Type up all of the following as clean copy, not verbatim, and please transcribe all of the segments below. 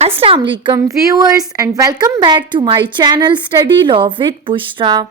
Assalamu alaikum viewers and welcome back to my channel Study Law with Bushra.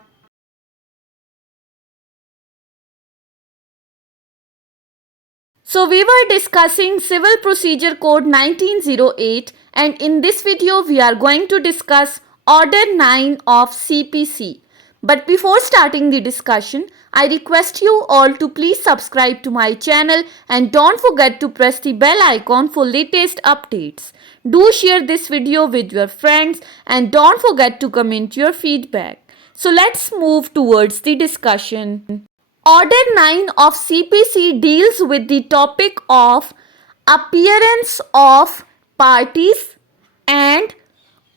So we were discussing Civil Procedure Code 1908 and in this video we are going to discuss Order 9 of CPC. But before starting the discussion, I request you all to please subscribe to my channel and don't forget to press the bell icon for latest updates. Do share this video with your friends and don't forget to comment your feedback. So let's move towards the discussion. Order 9 of CPC deals with the topic of appearance of parties and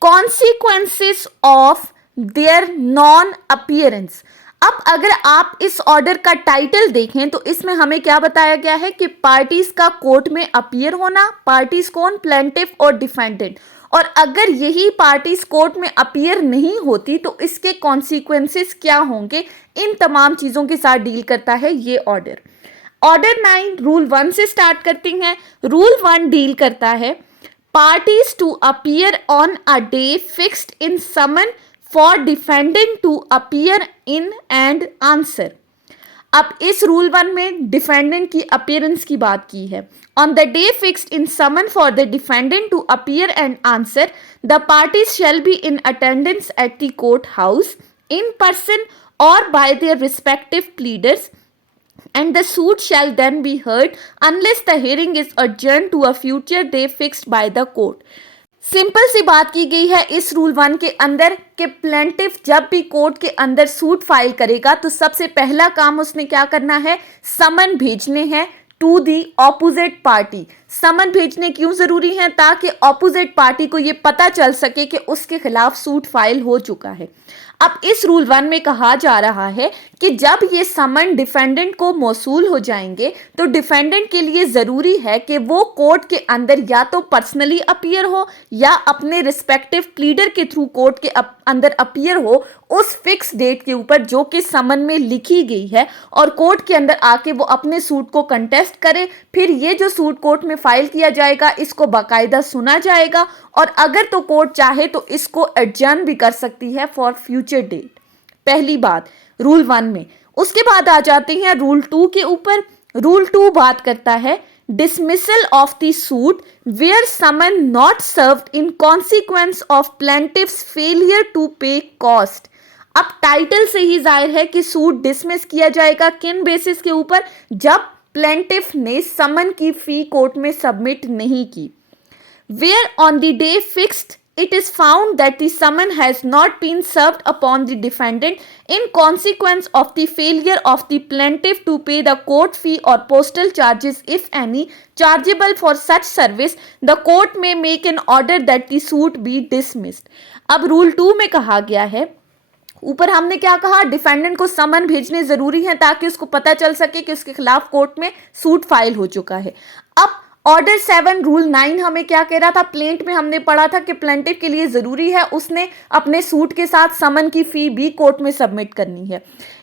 consequences of their non appearance. अब अगर आप इस order का title देखें तो इसमें हमें क्या बताया गया है कि पार्टीज का कोर्ट में अपीयर होना। पार्टीज कौन? प्लेंटिफ और डिफेंडेंट। और अगर यही पार्टीज कोर्ट में अपीयर नहीं होती तो इसके कॉन्सिक्वेंसेस क्या होंगे, इन तमाम चीज़ों के साथ डील करता है ये ऑर्डर। ऑर्डर 9 रूल 1 से स्टार्ट करते हैं। रूल 1 डील करता है parties to appear on a day fixed in summon for defendant to appear in and answer। अब इस रूल 1 में डिफेंडेंट की अपीयरेंस की बात की है। On the day fixed in summon for the defendant to appear and answer the parties shall be in attendance at the court house in person और by their respective pleaders and the suit shall then be heard unless the hearing is adjourned to a future day fixed by the court। Simple सी बात की गई है इस rule 1 के अंदर कि प्लेंटिफ जब भी कोर्ट के अंदर सूट फाइल करेगा तो सबसे पहला काम उसने क्या करना है, समन भेजने हैं टू दी ऑपोजिट पार्टी। समन भेजने क्यों जरूरी है? ताकि ऑपोजिट पार्टी को ये पता चल सके कि उसके खिलाफ सूट फाइल हो चुका है। अब इस रूल 1 में कहा जा रहा है कि जब ये समन डिफेंडेंट को मौसूल हो जाएंगे तो डिफेंडेंट के लिए ज़रूरी है कि वो कोर्ट के अंदर या तो पर्सनली अपीयर हो या अपने रिस्पेक्टिव प्लीडर के थ्रू कोर्ट के अंदर अपीयर हो उस फिक्स डेट के ऊपर जो कि समन में लिखी गई है, और कोर्ट के अंदर आके वो अपने सूट को कंटेस्ट करे। फिर ये जो सूट कोर्ट में फाइल किया जाएगा इसको बाकायदा सुना जाएगा और अगर तो कोर्ट चाहे तो इसको एडजर्न भी कर सकती है फॉर फ्यूचर डेट। पहली बात रूल 1 में। उसके बाद आ जाते हैं रूल 2 के ऊपर। रूल 2 बात करता है dismissal of the suit where summon not served in consequence of plaintiff's failure to pay cost। अब टाइटल से ही जाहिर है कि सूट डिसमिस किया जाएगा किन बेसिस के ऊपर? जब प्लेंटिफ ने समन की फी कोर्ट में सबमिट नहीं की। Where on the day fixed it is found that the summon has not been served upon the defendant in consequence of the failure of the plaintiff to pay the court fee or postal charges if any chargeable for such service, the court may make an order that the suit be dismissed। अब rule 2 में कहा गया है, ऊपर हमने क्या कहा, defendant को समन भेजने जरूरी है ताकि उसको पता चल सके कि उसके खिलाफ कोर्ट में सूट फाइल हो चुका है। अब ऑर्डर 7 रूल 9 हमें क्या कह रहा था? प्लेंट में हमने पढ़ा था कि प्लेंटिफ के लिए जरूरी है उसने अपने सूट के साथ समन की फी भी कोर्ट में सबमिट करनी है।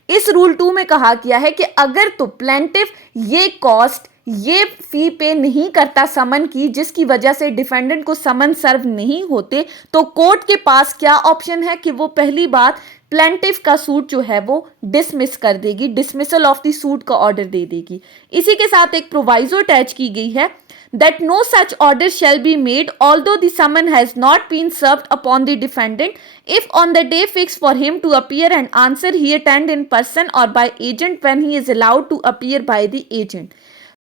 इस रूल 2 में कहा गया है कि अगर तो प्लेंटिफ ये कॉस्ट ये फी पे नहीं करता समन की, जिसकी वजह से डिफेंडेंट को समन सर्व नहीं होते, तो कोर्ट के पास क्या ऑप्शन है कि वो पहली बात प्लेंटिफ का सूट जो है वो डिसमिस कर देगी, डिसमिसल ऑफ द सूट का ऑर्डर दे देगी। इसी के साथ एक प्रोवाइजो अटैच की गई है that no such order shall be made although the summon has not been served upon the defendant if on the day fixed for him to appear and answer he attend in person or by agent when he is allowed to appear by the agent।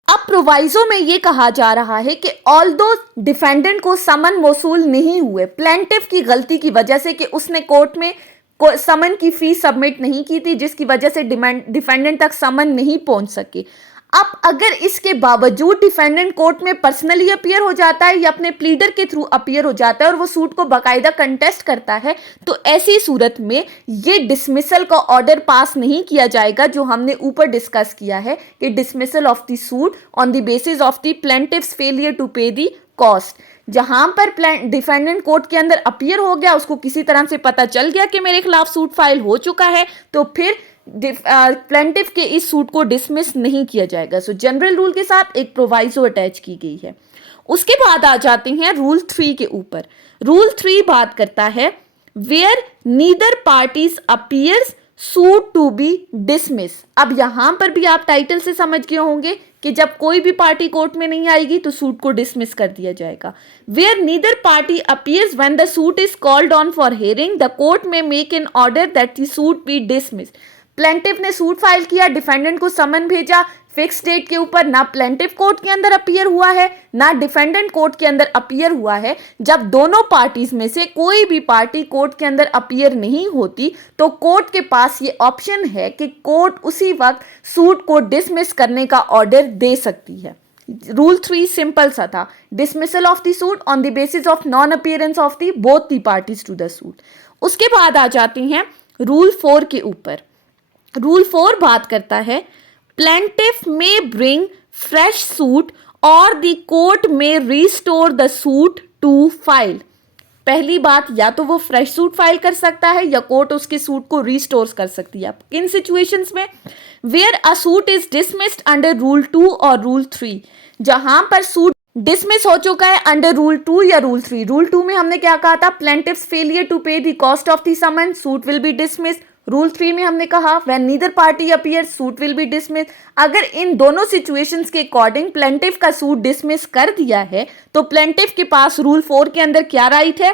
अब proviso में ये कहा जा रहा है कि although defendant को समन मौसूल नहीं हुए प्लेंटिफ की गलती की वजह से कि उसने कोर्ट में समन की फी सबमिट नहीं की थी, जिसकी वजह से डिफेंडेंट तक समन नहीं पहुंच सके। अब अगर इसके बावजूद डिफेंडेंट कोर्ट में पर्सनली अपीयर हो जाता है या अपने प्लीडर के थ्रू अपीयर हो जाता है और वो सूट को बाकायदा कंटेस्ट करता है, तो ऐसी सूरत में ये डिसमिसल का ऑर्डर पास नहीं किया जाएगा जो हमने ऊपर डिस्कस किया है कि dismissal of the suit on the basis of the plaintiff's failure to pay the cost. जहां पर डिफेंडेंट कोर्ट के अंदर अपीयर हो गया, उसको किसी तरह से पता चल गया कि मेरे खिलाफ सूट फाइल हो चुका है, तो फिर प्लेंटिफ के इस सूट को डिसमिस नहीं किया जाएगा। सो जनरल रूल के साथ एक प्रोवाइजो अटैच की गई है। उसके बाद आ जाते हैं रूल 3 के ऊपर। रूल 3 बात करता है where neither parties appears suit to be dismiss. अब यहां पर भी आप टाइटल से समझ गए होंगे कि जब कोई भी पार्टी कोर्ट में नहीं आएगी तो सूट को डिसमिस कर दिया जाएगा। Where neither party appears when the suit is called on for hearing the court may make an order that the suit be dismiss. Plaintiff ने सूट फाइल किया, डिफेंडेंट को समन भेजा, फिक्स डेट के ऊपर ना प्लेंटिफ कोर्ट के अंदर appear हुआ है ना डिफेंडेंट कोर्ट के अंदर अपीयर हुआ है। जब दोनों पार्टीज में से कोई भी पार्टी कोर्ट के अंदर अपीयर नहीं होती तो कोर्ट के पास ये ऑप्शन है कि कोर्ट उसी वक्त सूट को डिसमिस करने का ऑर्डर दे सकती है। रूल 3 सिंपल सा था, dismissal of the suit on the basis of non appearance of the both the parties to the suit. उसके बाद आ जाते हैं रूल 4 के ऊपर। रूल 4 बात करता है plaintiff may bring fresh suit or the court may restore the suit to file। पहली बात, या तो वो फ्रेश सूट फाइल कर सकता है या कोर्ट उसके सूट को रिस्टोर कर सकती है। किन सिचुएशंस में? Where a suit is dismissed under rule 2 और रूल 3। जहां पर सूट डिसमिस हो चुका है अंडर रूल 2 या रूल 3। रूल 2 में हमने क्या कहा था? Plaintiff's failure to pay the cost of the summon suit will be dismissed. Rule 3 में हमने कहा when neither party appears suit will be dismiss. अगर इन दोनों सिचुएशंस के अकॉर्डिंग प्लेंटिफ का सूट डिसमिस कर दिया है तो प्लेंटिफ के पास रूल 4 के अंदर क्या राइट है?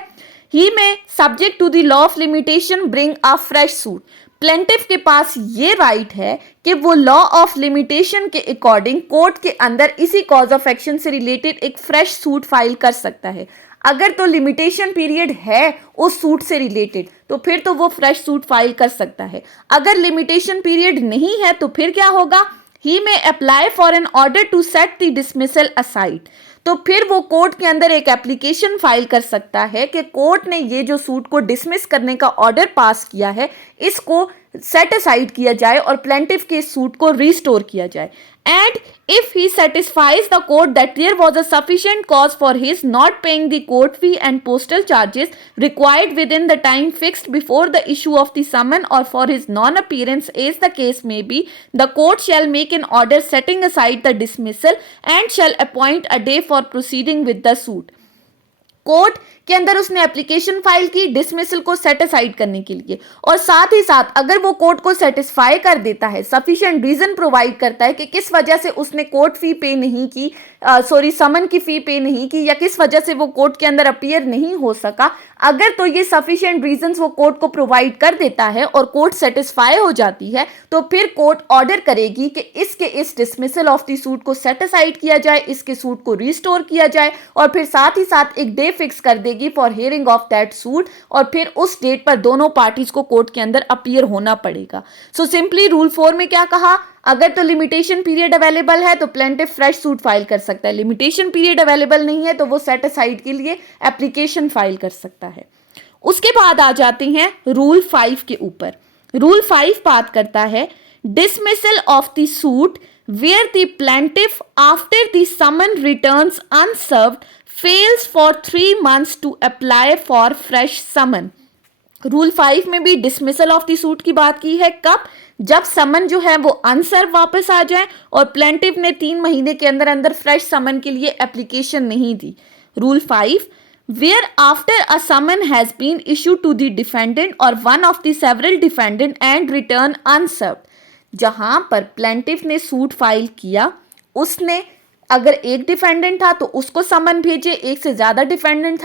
ही में subject to the law of limitation bring a fresh suit. Plaintiff के पास ये राइट है कि वो लॉ ऑफ लिमिटेशन के अकॉर्डिंग कोर्ट के अंदर इसी कॉज ऑफ एक्शन से रिलेटेड एक फ्रेश सूट फाइल कर सकता है। अगर तो लिमिटेशन पीरियड है उस सूट से रिलेटेड तो फिर तो वो फ्रेश सूट फाइल कर सकता है। अगर लिमिटेशन पीरियड नहीं है तो फिर क्या होगा? ही में apply for an order to set the dismissal aside. तो फिर वो कोर्ट के अंदर एक एप्लीकेशन फाइल कर सकता है कि कोर्ट ने ये जो सूट को डिसमिस करने का ऑर्डर पास किया है इसको सेट असाइड किया जाए और प्लेंटिफ के सूट को रिस्टोर किया जाए। And if he satisfies the court that there was a sufficient cause for his not paying the court fee and postal charges required within the time fixed before the issue of the summon or for his non-appearance as the case may be, the court shall make an order setting aside the dismissal and shall appoint a day for proceeding with the suit। Court के अंदर उसने application file की dismissal को set aside करने के लिए, और साथ ही साथ अगर वो कोर्ट को सेटिस्फाई कर देता है, सफिशिएंट रीजन प्रोवाइड करता है कि किस वजह से उसने कोर्ट फी पे नहीं की, समन की फी पे नहीं की या किस वजह से वो कोर्ट के अंदर अपीयर नहीं हो सका, अगर तो ये सफिशिएंट रीजंस वो कोर्ट को प्रोवाइड कर देता है और कोर्ट सेटिस्फाई हो जाती है तो फिर कोर्ट ऑर्डर करेगी कि इसके इस डिसमिसल ऑफ द सूट को सेट असाइड किया जाए, इसके सूट को रिस्टोर किया जाए और फिर साथ ही साथ एक डे फिक्स कर देगी for hearing of that suit, और फिर उस डेट पर दोनों पार्टीज को कोर्ट के अंदर अपीयर होना पड़ेगा। सो सिंपली रूल 4 में क्या कहा? अगर तो लिमिटेशन पीरियड अवेलेबल है तो प्लेंटिफ फ्रेश सूट फाइल कर सकता है, लिमिटेशन पीरियड अवेलेबल नहीं है तो वो सेट असाइड के लिए एप्लीकेशन फाइल कर सकता है। उसके बाद आ जाते हैं रूल 5 के ऊपर। रूल 5 बात करता है dismissal of the suit where the plaintiff after the summon returns unserved fails for 3 months to apply for fresh summon। Rule 5 में भी डिसमिसल ऑफ द सूट की बात की है। कब? जब समन जो है वो अनसर्व वापस आ जाए और प्लेंटिफ ने 3 महीने के अंदर अंदर फ्रेश समन के लिए एप्लीकेशन नहीं दी। Rule 5 where after a summon has been issued to the defendant or one of the several defendant and return unserved। जहां पर प्लेंटिफ ने सूट फाइल किया, उसने अगर एक डिफेंडेंट था तो उसको समन भेजे, एक से ज्यादा डिफेंडेंट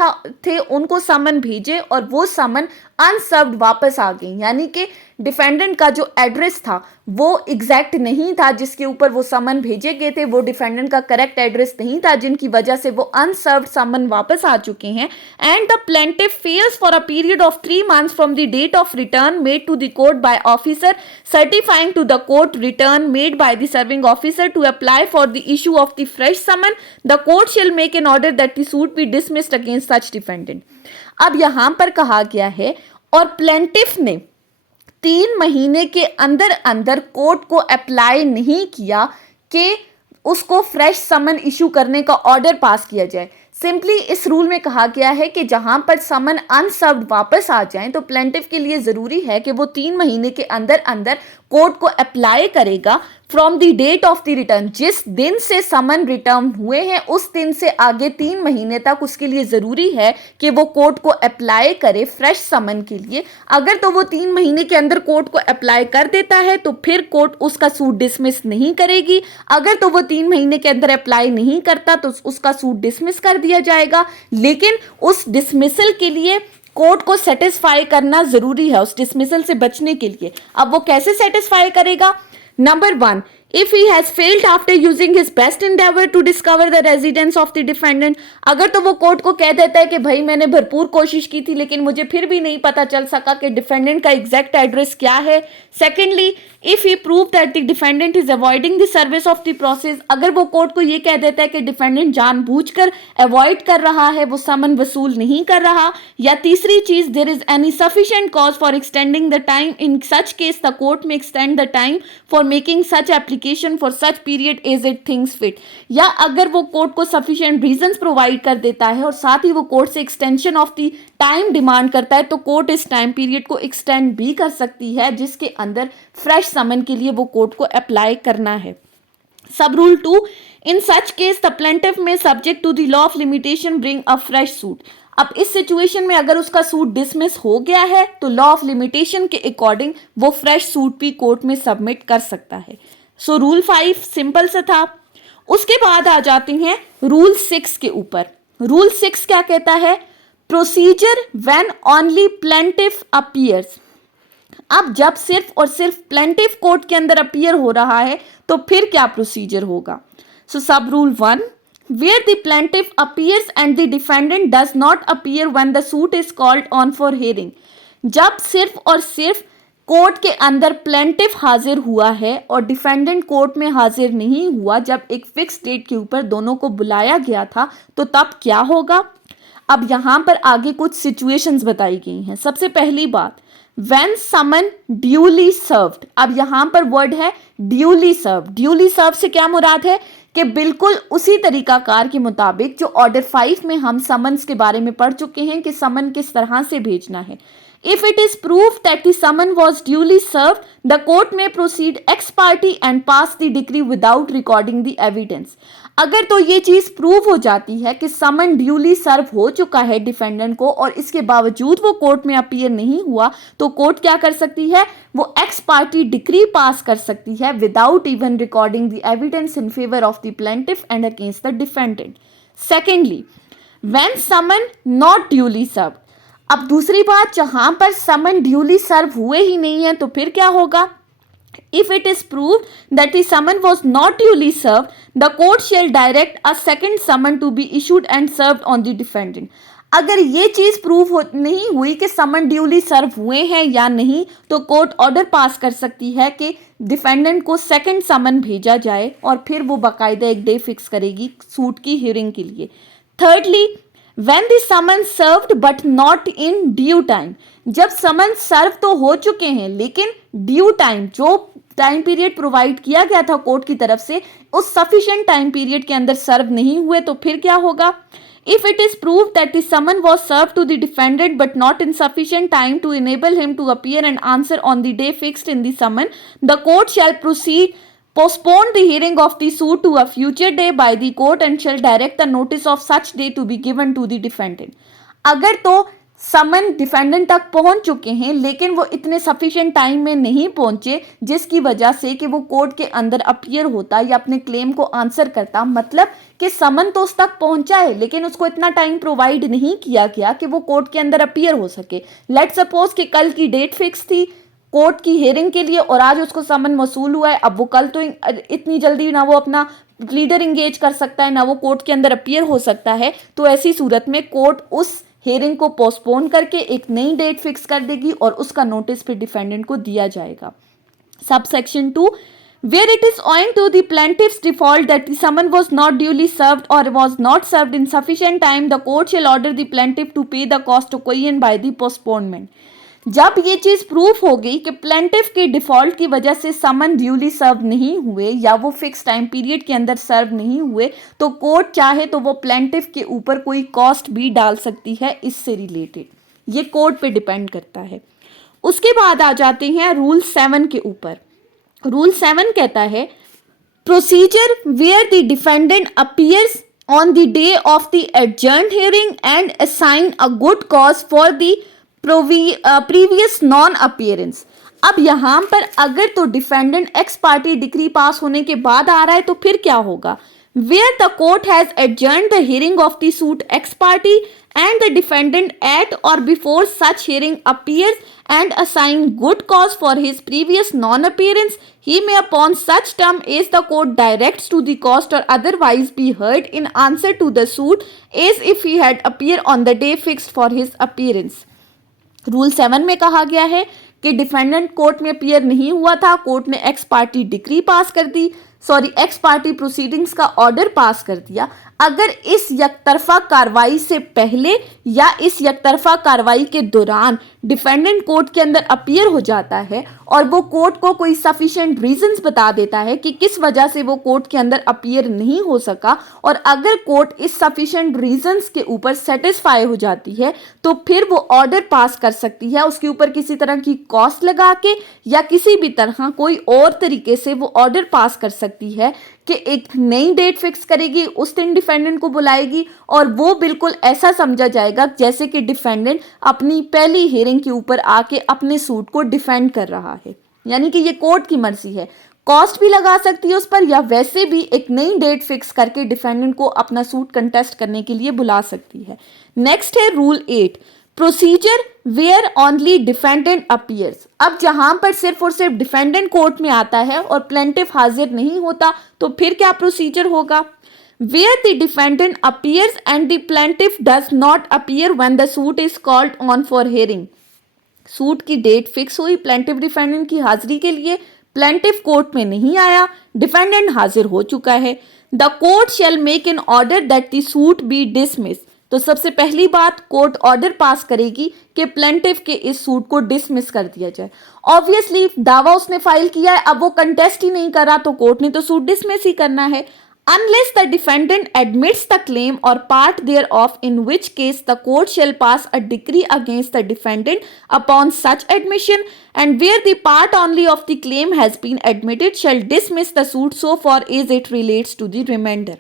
थे उनको समन भेजे और वो समन अनसर्व्ड वापस आ गई, यानी कि डिफेंडेंट का जो एड्रेस था वो एग्जैक्ट नहीं था जिसके ऊपर वो समन भेजे गए थे, वो डिफेंडेंट का करेक्ट एड्रेस नहीं था जिनकी वजह से वो अनसर्व्ड समन वापस आ चुके हैं। And the plaintiff fails for a period of 3 months from the date of return made to the court by officer certifying to the court return made by the serving officer to apply for the issue of the fresh summon, the court shall make an order that the suit be dismissed against such defendant. अब यहां पर कहा गया है और plaintiff ने 3 महीने के अंदर अंदर कोर्ट को अप्लाई नहीं किया कि उसको फ्रेश समन इशू करने का ऑर्डर पास किया जाए। सिंपली इस रूल में कहा गया है कि जहां पर समन अनसर्व्ड वापस आ जाएं तो प्लेंटिफ के लिए जरूरी है कि वो 3 महीने के अंदर अंदर कोर्ट को अप्लाई करेगा from the date of the return. जिस दिन से समन रिटर्न हुए हैं उस दिन से आगे 3 महीने तक उसके लिए जरूरी है कि वो कोर्ट को अप्लाई करे फ्रेश समन के लिए। अगर तो वो 3 महीने के अंदर कोर्ट को अप्लाई कर देता है तो फिर कोर्ट उसका सूट डिसमिस नहीं करेगी। अगर तो वो 3 महीने के अंदर अप्लाई नहीं करता तो उसका सूट डिसमिस कर दिया जाएगा, लेकिन उस डिसमिसल के लिए कोर्ट को सेटिस्फाई करना जरूरी है उस डिसमिसल से बचने के लिए। अब वो कैसे सेटिस्फाई करेगा? Number 1, if he has failed after using his best endeavor to discover the residence of the defendant। अगर तो वो कोर्ट को कह देता है कि भाई मैंने भरपूर कोशिश की थी लेकिन मुझे फिर भी नहीं पता चल सका कि डिफेंडेंट का एग्जैक्ट एड्रेस क्या है। Secondly, if he prove that the defendant is avoiding the service of the process. अगर वो कोर्ट को ये कह देता है कि डिफेंडेंट जानबूझकर अवॉइड कर रहा है, वो समन वसूल नहीं कर रहा। या तीसरी चीज, there is any sufficient cause for extending the time, in such case the court may extend the time for making such application for such period as it things fit. या अगर वो कोर्ट को सफिशिएंट रीजंस प्रोवाइड कर देता है और साथ ही वो कोर्ट से extension of the time demand करता है तो कोर्ट इस टाइम पीरियड को एक्सटेंड भी कर सकती है जिसके अंदर फ्रेश समन के लिए वो कोर्ट को अप्लाई करना है। Sub rule 2, in such case the plaintiff may subject to the law of limitation bring a fresh suit. अब इस सिचुएशन में अगर उसका सूट डिसमिस हो गया है तो लॉ ऑफ लिमिटेशन के अकॉर्डिंग वो फ्रेश सूट भी कोर्ट में सबमिट कर सकता है। सो रूल 5 सिंपल सा था। उसके बाद आ जाते हैं रूल 6 के ऊपर। रूल 6 क्या कहता है? Procedure when only plaintiff appears. अब जब सिर्फ और सिर्फ प्लेंटिफ कोर्ट के अंदर अपीयर हो रहा है तो फिर क्या प्रोसीजर होगा? सो सब rule 1, where the plaintiff appears and the defendant does not appear when the suit is called on for hearing। जब सिर्फ और सिर्फ कोर्ट के अंदर प्लेंटिफ हाजिर हुआ है और डिफेंडेंट कोर्ट में हाजिर नहीं हुआ, जब एक फिक्स डेट के ऊपर दोनों को बुलाया गया था तो तब क्या होगा? अब यहां पर आगे कुछ सिचुएशंस बताई गई हैं। सबसे पहली बात, when summon duly served। अब यहां पर वर्ड है duly served। duly served से क्या मुराद है कि बिल्कुल उसी तरीकाकार के मुताबिक जो ऑर्डर 5 में हम समन्स के बारे में पढ़ चुके हैं कि समन किस तरह से भेजना है। If it is proved that the summon was duly served, the court may proceed ex parte and pass the decree without recording the evidence। अगर तो ये चीज प्रूव हो जाती है कि समन ड्यूली सर्व हो चुका है डिफेंडेंट को और इसके बावजूद वो कोर्ट में अपीयर नहीं हुआ तो कोर्ट क्या कर सकती है? वो एक्स पार्टी डिक्री पास कर सकती है without even recording the evidence in favour of the plaintiff and against the defendant. Secondly, when summon not duly serve. अब दूसरी बात, जहां पर समन ड्यूली सर्व हुए ही नहीं है तो फिर क्या होगा? If it is proved that the summon was not duly served, the court shall direct a second summon to be issued and served on the defendant। अगर ये चीज प्रूव नहीं हुई कि समन ड्यूली सर्व हुए हैं या नहीं तो कोर्ट ऑर्डर पास कर सकती है कि डिफेंडेंट को सेकंड समन भेजा जाए और फिर वो बाकायदा एक डे फिक्स करेगी सूट की हियरिंग के लिए। Thirdly, when the summon served but not in due time। जब समन सर्व तो हो चुके हैं लेकिन ड्यू टाइम, जो टाइम पीरियड प्रोवाइड किया गया था कोर्ट की तरफ से, उस सफिशिएंट टाइम पीरियड के अंदर सर्व नहीं हुए तो फिर क्या होगा? If it is proved that the summon was served to the defendant but not in sufficient time to enable him to appear and answer on the day fixed in the summon, the court shall postpone the hearing of the suit to a future day by the court and shall direct the notice of such day to be given to the defendant। अगर तो समन defendant तक पहुंच चुके हैं लेकिन वो इतने sufficient time में नहीं पहुंचे जिसकी वजह से कि वो कोर्ट के अंदर अपीयर होता या अपने क्लेम को आंसर करता, मतलब कि समन तो उस तक पहुंचा है लेकिन उसको इतना टाइम प्रोवाइड नहीं किया गया कि वो कोर्ट के अंदर अपीयर हो सके। लेट्स सपोज कि कल की डेट फिक्स थी कोर्ट की हियरिंग के लिए और आज उसको समन वसूल हुआ है। अब वो कल तो इतनी जल्दी ना वो अपना प्लीडर इंगेज कर सकता है ना वो कोर्ट के अंदर अपीयर हो सकता है, तो ऐसी सूरत में कोर्ट उस हियरिंग को पोस्टपोन करके एक नई डेट फिक्स कर देगी और उसका नोटिस फिर डिफेंडेंट को दिया जाएगा। Subsection 2, where it is owing to the plaintiff's default that the summon was not duly served or was not served in sufficient time, the court shall order the plaintiff to pay the cost occasioned by the postponement। जब ये चीज proof हो गई कि plaintiff के default की वजह से समन ड्यूली सर्व नहीं हुए या वो फिक्स टाइम पीरियड के अंदर सर्व नहीं हुए, तो कोर्ट चाहे तो वो प्लेंटिफ के ऊपर कोई कॉस्ट भी डाल सकती है इससे रिलेटेड। ये कोर्ट पे डिपेंड करता है। उसके बाद आ जाते हैं रूल 7 के ऊपर। रूल 7 कहता है procedure where the defendant appears on the day of the adjourned hearing and assign a good cause for the previous non-appearance। अब यहाँ पर अगर तो defendant x party decree pass होने के बाद आ रहा है तो फिर क्या होगा? Where the court has adjourned the hearing of the suit ex parte and the defendant at or before such hearing appears and assign good cause for his previous non-appearance, he may upon such term as the court directs to the cost or otherwise be heard in answer to the suit as if he had appeared on the day fixed for his appearance। Rule 7 में कहा गया है कि defendant court में appear नहीं हुआ था, court ने एक्स पार्टी डिक्री पास कर दी, एक्स पार्टी प्रोसीडिंग्स का ऑर्डर पास कर दिया। अगर इस यकतरफा कार्रवाई से पहले या इस यकतरफा कार्रवाई के दौरान डिफेंडेंट कोर्ट के अंदर अपीयर हो जाता है और वो कोर्ट को कोई सफिशिएंट रीजंस बता देता है कि किस वजह से वो कोर्ट के अंदर अपीयर नहीं हो सका, और अगर कोर्ट इस सफिशिएंट रीजंस के ऊपर सेटिस्फाई हो जाती है तो फिर वो ऑर्डर पास कर सकती है उसके ऊपर किसी तरह की कॉस्ट लगा के या किसी भी तरह कोई और तरीके से वो ऑर्डर पास कर सकती है कि एक नई डेट फिक्स करेगी, उस दिन डिफेंडेंट को बुलाएगी और वो बिल्कुल ऐसा समझा जाएगा जैसे कि डिफेंडेंट अपनी पहली हियरिंग के ऊपर आके अपने सूट को डिफेंड कर रहा है। यानी कि ये कोर्ट की मर्जी है, कॉस्ट भी लगा सकती है उस पर या वैसे भी एक नई डेट फिक्स करके डिफेंडेंट को अपना सूट कंटेस्ट करने के लिए बुला सकती है। नेक्स्ट है rule 8, procedure where only defendant appears. अब जहां पर सिर्फ और सिर्फ डिफेंडेंट कोर्ट में आता है और प्लेंटिफ हाजिर नहीं होता तो फिर क्या प्रोसीजर होगा? Where the defendant appears and the plaintiff does not appear when the suit is called on for hearing. Suit की डेट फिक्स हुई प्लेंटिफ डिफेंडेंट की हाजिरी के लिए, प्लेंटिफ कोर्ट में नहीं आया, डिफेंडेंट हाजिर हो चुका है। The court shall make an order that the suit be dismiss. तो सबसे पहली बात कोर्ट ऑर्डर पास करेगी कि प्लेंटिफ के इस सूट को डिसमिस कर दिया जाए। ऑब्वियसली दावा उसने फाइल किया है, अब वो कंटेस्ट ही नहीं कर रहा तो कोर्ट ने तो सूट डिसमिस ही करना है। Unless the defendant admits the claim or part thereof, in which case the court shall pass a decree against the defendant upon such admission, and where the part only of the claim has been admitted shall dismiss the suit so far as it relates to the remainder।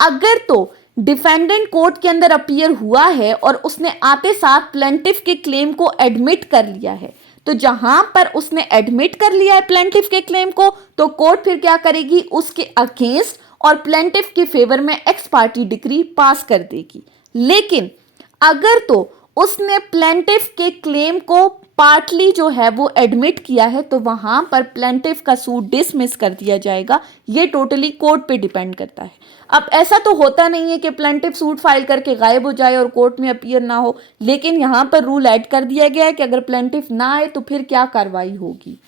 अगर तो defendant court के अंदर appear हुआ है और उसने आते साथ प्लेंटिफ के क्लेम को एडमिट कर लिया है, तो जहां पर उसने एडमिट कर लिया है प्लेंटिफ के क्लेम को, तो कोर्ट फिर क्या करेगी? उसके अगेंस्ट और प्लेंटिफ के फेवर में एक्स पार्टी डिक्री पास कर देगी। लेकिन अगर तो उसने प्लेंटिफ के क्लेम को पार्टली जो है वो एडमिट किया है तो वहां पर प्लेंटिफ का सूट डिसमिस कर दिया जाएगा। ये टोटली कोर्ट पे डिपेंड करता है। अब ऐसा तो होता नहीं है कि प्लेंटिफ सूट फाइल करके गायब हो जाए और कोर्ट में अपीयर ना हो, लेकिन यहाँ पर रूल ऐड कर दिया गया है कि अगर प्लेंटिफ ना आए तो फिर क्या कार्रवाई होगी।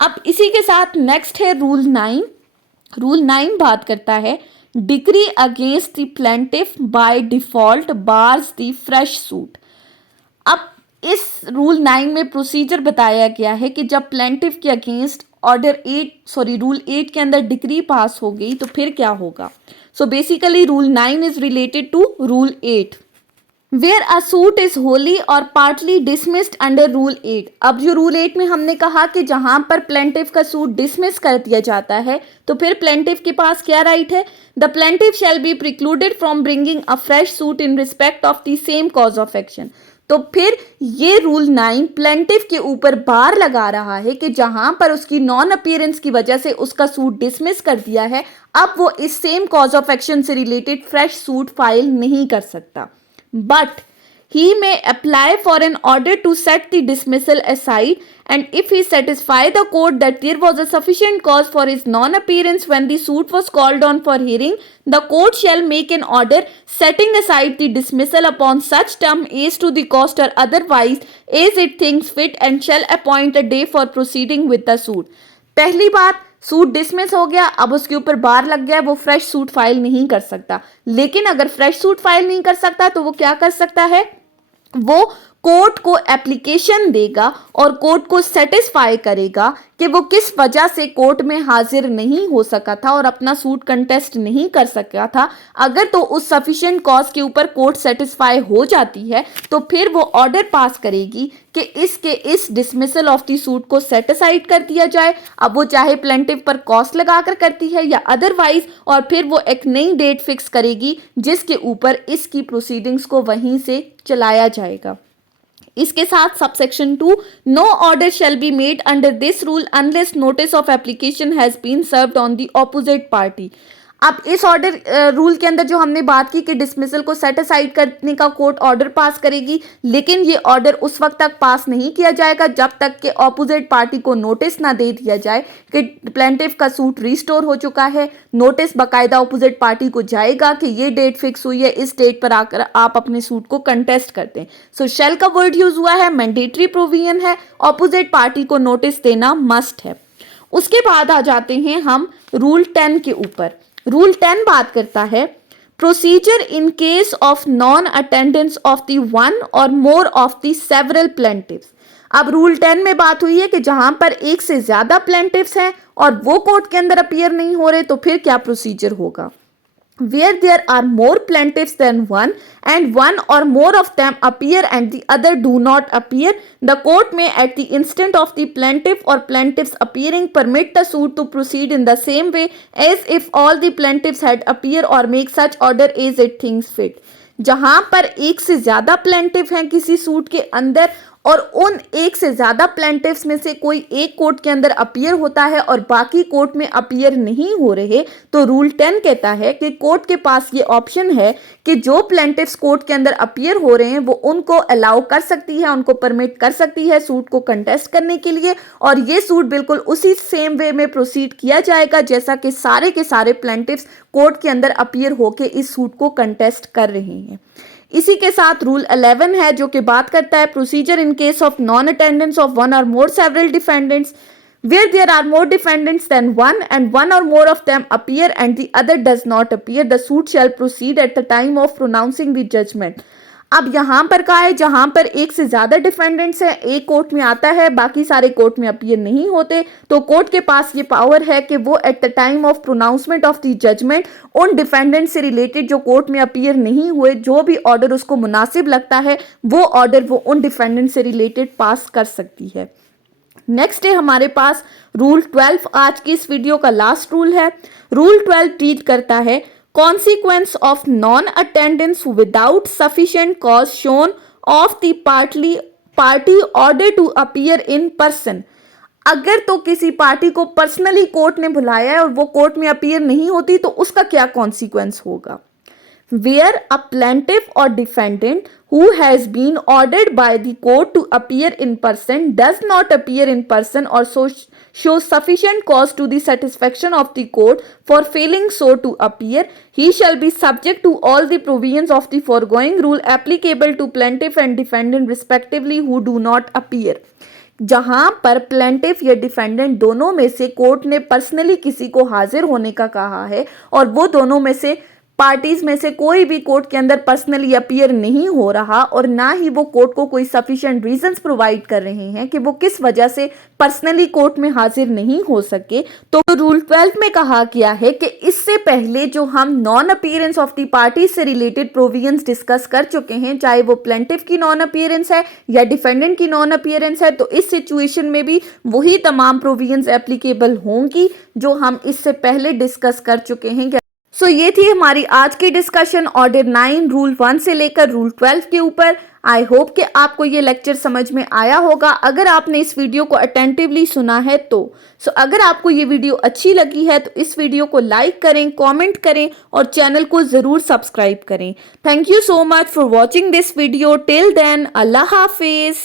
अब इसी के साथ नेक्स्ट है रूल 9। रूल 9 बात करता है decree against the plaintiff by default bars the fresh suit. अब इस रूल 9 में प्रोसीजर बताया गया है कि जब प्लेंटिफ के अगेंस्ट रूल 8 के अंदर डिक्री पास हो गई तो फिर क्या होगा। So basically rule 9 is related to rule 8 where a suit is wholly और पार्टली डिसमिस्ड अंडर रूल 8। अब जो रूल 8 में हमने कहा कि जहां पर प्लेंटिफ का सूट डिसमिस कर दिया जाता है तो फिर प्लेंटिफ के पास क्या राइट है? The plaintiff shall be precluded from bringing a fresh suit in respect of the same cause of action. तो फिर ये रूल 9 प्लेंटिफ के ऊपर बार लगा रहा है कि जहां पर उसकी नॉन अपीयरेंस की वजह से उसका सूट डिसमिस कर दिया है, अब वो इस सेम कॉज ऑफ एक्शन से रिलेटेड फ्रेश सूट फाइल नहीं कर सकता। But he may apply for an order to set the dismissal aside, and if he satisfy the court that there was a sufficient cause for his non-appearance when the suit was called on for hearing, the court shall make an order setting aside the dismissal upon such term as to the cost or otherwise as it thinks fit, and shall appoint a day for proceeding with the suit। पहली बात, suit dismiss हो गया, अब उसके ऊपर बार लग गया, वो फ्रेश सूट फाइल नहीं कर सकता। लेकिन अगर फ्रेश सूट फाइल नहीं कर सकता तो वो क्या कर सकता है? वो कोर्ट को एप्लीकेशन देगा और कोर्ट को सेटिस्फाई करेगा कि वो किस वजह से कोर्ट में हाजिर नहीं हो सका था और अपना सूट कंटेस्ट नहीं कर सका था, अगर तो उस सफिशिएंट कॉज के ऊपर कोर्ट सेटिस्फाई हो जाती है तो फिर वो ऑर्डर पास करेगी कि इस डिसमिसल ऑफ दी सूट को सेट असाइड कर दिया जाए। अब वो चाहे प्लेंटिफ पर कॉस्ट लगाकर करती है या अदरवाइज, और फिर वो एक नई डेट फिक्स करेगी जिसके ऊपर इसकी प्रोसीडिंग्स को वहीं से चलाया जाएगा। इसके साथ subsection 2, no order shall be made under this rule unless notice of application has been served on the opposite party. अब इस ऑर्डर रूल के अंदर जो हमने बात की कि डिसमिसल को सेट असाइड करने का कोर्ट ऑर्डर पास करेगी, लेकिन ये ऑर्डर उस वक्त तक पास नहीं किया जाएगा जब तक कि ऑपोजिट पार्टी को नोटिस ना दे दिया जाए कि प्लेंटिफ का सूट रिस्टोर हो चुका है। नोटिस बाकायदा ऑपोजिट पार्टी को जाएगा कि ये डेट फिक्स हुई है, इस डेट पर आकर आप अपने सूट को कंटेस्ट करते हैं। सो शैल का वर्ड यूज हुआ है, मैंडेटरी प्रोविजन है, ऑपोजिट पार्टी को नोटिस देना मस्ट है। उसके बाद आ जाते हैं हम रूल 10 के ऊपर। रूल 10 बात करता है procedure in case of non attendance of the one or more of the several प्लेंटिव्स। अब रूल 10 में बात हुई है कि जहां पर एक से ज्यादा प्लेंटिव्स हैं और वो कोर्ट के अंदर अपीयर नहीं हो रहे तो फिर क्या प्रोसीजर होगा। Where there are more plaintiffs than one and one or more of them appear and the other do not appear, the court may at the instant of the plaintiff or plaintiffs appearing permit the suit to proceed in the same way as if all the plaintiffs had appear or make such order as it thinks fit। जहां पर एक से ज्यादा plaintiff हैं किसी suit के अंदर और उन एक से ज्यादा प्लेंटिफ्स में से कोई एक कोर्ट के अंदर अपीयर होता है और बाकी कोर्ट में अपीयर नहीं हो रहे, तो रूल 10 कहता है कि कोर्ट के पास ये ऑप्शन है कि जो प्लेंटिफ्स कोर्ट के अंदर अपीयर हो रहे हैं वो उनको अलाउ कर सकती है, उनको परमिट कर सकती है सूट को कंटेस्ट करने के लिए, और ये सूट बिल्कुल उसी सेम वे में प्रोसीड किया जाएगा जैसा कि सारे के सारे प्लेंटिफ्स कोर्ट के अंदर अपीयर होके इस सूट को कंटेस्ट कर रहे हैं। इसी के साथ रूल 11 है जो कि बात करता है procedure in case of non attendance of one or more several defendants where there are more defendants than one and one or more of them appear and the other does not appear, the suit shall proceed at the time of pronouncing the judgment। अब यहां पर कहा है जहां पर एक से ज्यादा डिफेंडेंट्स है, एक कोर्ट में आता है, बाकी सारे कोर्ट में अपीयर नहीं होते, तो कोर्ट के पास ये पावर है कि वो at the time of pronouncement of the judgment उन डिफेंडेंट से रिलेटेड जो कोर्ट में अपीयर नहीं हुए, जो भी ऑर्डर उसको मुनासिब लगता है वो ऑर्डर वो उन डिफेंडेंट से रिलेटेड पास कर सकती है। नेक्स्ट है हमारे पास रूल 12, आज की इस वीडियो का लास्ट रूल है। रूल 12 ट्रीट करता है consequence of non attendance without sufficient cause shown of the party order to appear in person. अगर तो किसी पार्टी को पर्सनली कोर्ट ने बुलाया है और वो कोर्ट में अपीयर नहीं होती तो उसका क्या कॉन्सिक्वेंस होगा। Where a plaintiff or defendant who has been ordered by the court to appear in person does not appear in person or so shows sufficient cause to the satisfaction of the court for failing so to appear, he shall be subject to all the provisions of the foregoing rule applicable to plaintiff and defendant respectively who do not appear। जहां पर plaintiff या defendant दोनों में से court ने personally किसी को हाजिर होने का कहा है और वो दोनों में से पार्टीज में से कोई भी कोर्ट के अंदर पर्सनली अपीयर नहीं हो रहा और ना ही वो कोर्ट को कोई सफिशिएंट रीजंस प्रोवाइड कर रहे हैं कि वो किस वजह से पर्सनली कोर्ट में हाजिर नहीं हो सके, तो रूल 12 में कहा गया है कि इससे पहले जो हम non appearance of the party से रिलेटेड प्रोविजंस डिस्कस कर चुके हैं, चाहे वो प्लेंटिफ की नॉन अपीयरेंस है या डिफेंडेंट की नॉन अपीयरेंस है, तो इस सिचुएशन में भी वही तमाम प्रोविजंस एप्लीकेबल होंगी जो हम इससे पहले डिस्कस कर चुके हैं। सो ये थी हमारी आज की डिस्कशन ऑर्डर 9 रूल 1 से लेकर रूल 12 के ऊपर। आई होप कि आपको ये लेक्चर समझ में आया होगा अगर आपने इस वीडियो को अटेंटिवली सुना है तो। अगर आपको ये वीडियो अच्छी लगी है तो इस वीडियो को लाइक करें, कमेंट करें और चैनल को ज़रूर सब्सक्राइब करें। Thank you so much for watching this video. Till then, अल्लाह हाफिज़।